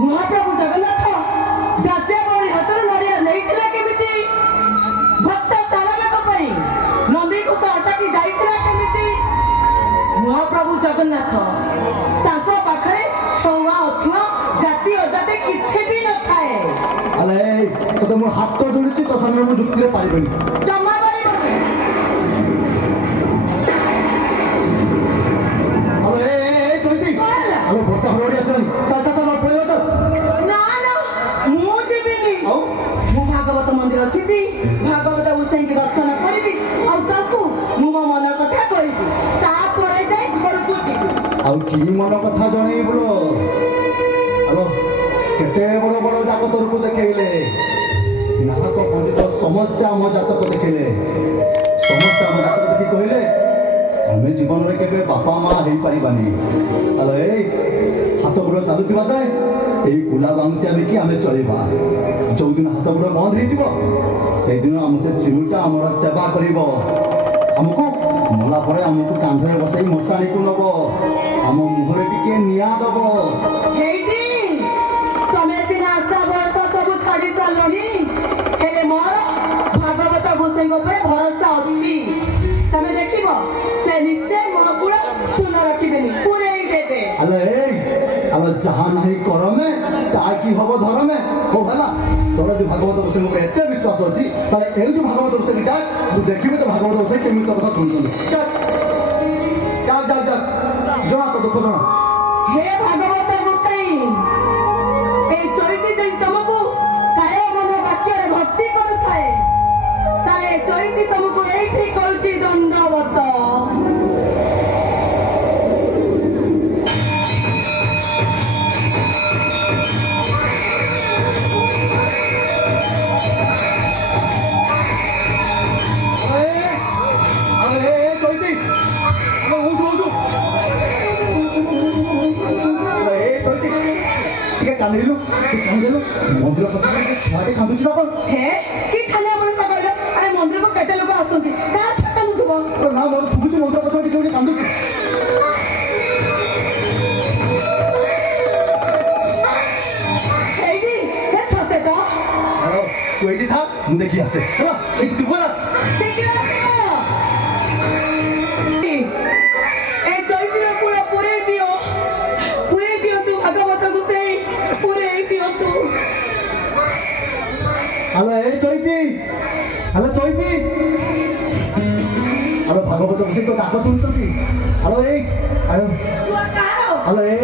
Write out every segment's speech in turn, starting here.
महाप्रभु जगन्नाथ दासिया बड़ी हाथ नड़िया नहीं केमिति भक्त सालवेक पई नंदी को अटकी जाइथिला केमिति महाप्रभु जगन्नाथ ताको पाखरे छुआ अछुआ जाति अजाति किछि भी न थाए। अले तो मो हाथ तो जोड़िछि तो संग मो जुक्ति रे पाइबनी जमा पाइबनी। अले चलती अले वर्षा हरड़ी आसनी चल चल चल पळेवा चल। ना ना मु जीविनी औ मु भागवत मंदिर जीवी भागवत उसें के दर्शन करबी आ ताकू मु मो मन कथा कहिबी तापरे जाई घर को जीवी। आउ की मन कथा जणै बोलो हेलो केते बड़ बड़ जाक तोर को देखैले नाहक पंडित समस्त आम जातक देखैले समस्त आम जातक देखि कहिले हमें जीवन रे केबे बापा मां हेई परिबानी। हेलो ए हाथ गोड़ चालुथिबा जाय एई कुला बांसिया बिकी हमें चलेबा जो दिन हाथ गोड़ बंद हे जिवो से दिन हम से चिमुटा हमर सेवा करिवो हमको मला परे हमको कांधरे बसई मसाणी को नबो हम मुहरे टिके निया दबो। हेइडी तमे सिना आशा वर्ष सब छाड़ी सालनी हेले मोर भागवत गोसाई ଉପରେ भरोसा अछि तमे देखिबो से निश्चय मोहपुरा सुन रखिबेनी पुरेई देबे। अलो जहाँ नहीं कर में ताकि हब धर में हो हला तोर जो भागवत गोसाई ऊपर एते विश्वास अछि ताले ए जो भागवत गोसाई का तू देखिबे तो भागवत गोसाई केमी तो कथा सुनछन जा जा जा जणा तो दुख जणा। हे भागवत गोसाई ए चैती जै तमको काय मन वाक्य रे भक्ति करूथाए ताले चैती तमको एठी करूची दंडवत। मंदिर छुआटे कांदुची ना कौन हे कि खाली मन सकाळ अरे मंदिर को केते लोक आस्तंती का छक्का नुथबो ना मोर सुबुची मंदिर पछाटी केउडी कांदुची हेइडी हे सते तो हेलो तू एठी था मु देखि आसे चला एठी तू बोला सिकिरा ए चैती पूरा पूरे दियो तू भागवत गोसाई पूरे दियो तू। हेलो ए चैती हेलो चैती हेलो भागवत गोसाई तो डाक सुनछंती हेलो ए हेलो तू कारो हेलो ए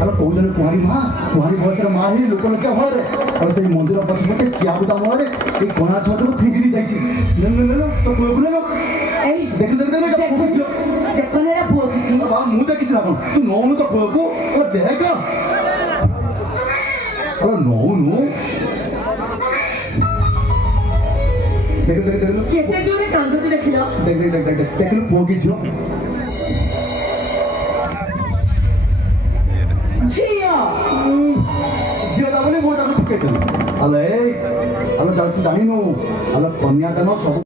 हेलो कोउ जने कुहारी बयस रे माही लोक लचा भरे और से मंदिर पछपटे किया बुदा मोरे ए कोना छोटू फिगिरी जाईची न तो कोउ गुले नो ए देख देखने रे पुओ किछि बा मु देखि ना तू नौनु तो कोउ को और देख अरे नौनु देख केते जोरे कांदुची देखिलो देख पोगी छियो झियो झियो दा बोले मोटा को सुके अले अले जानु जानिनु अले कन्या दान सब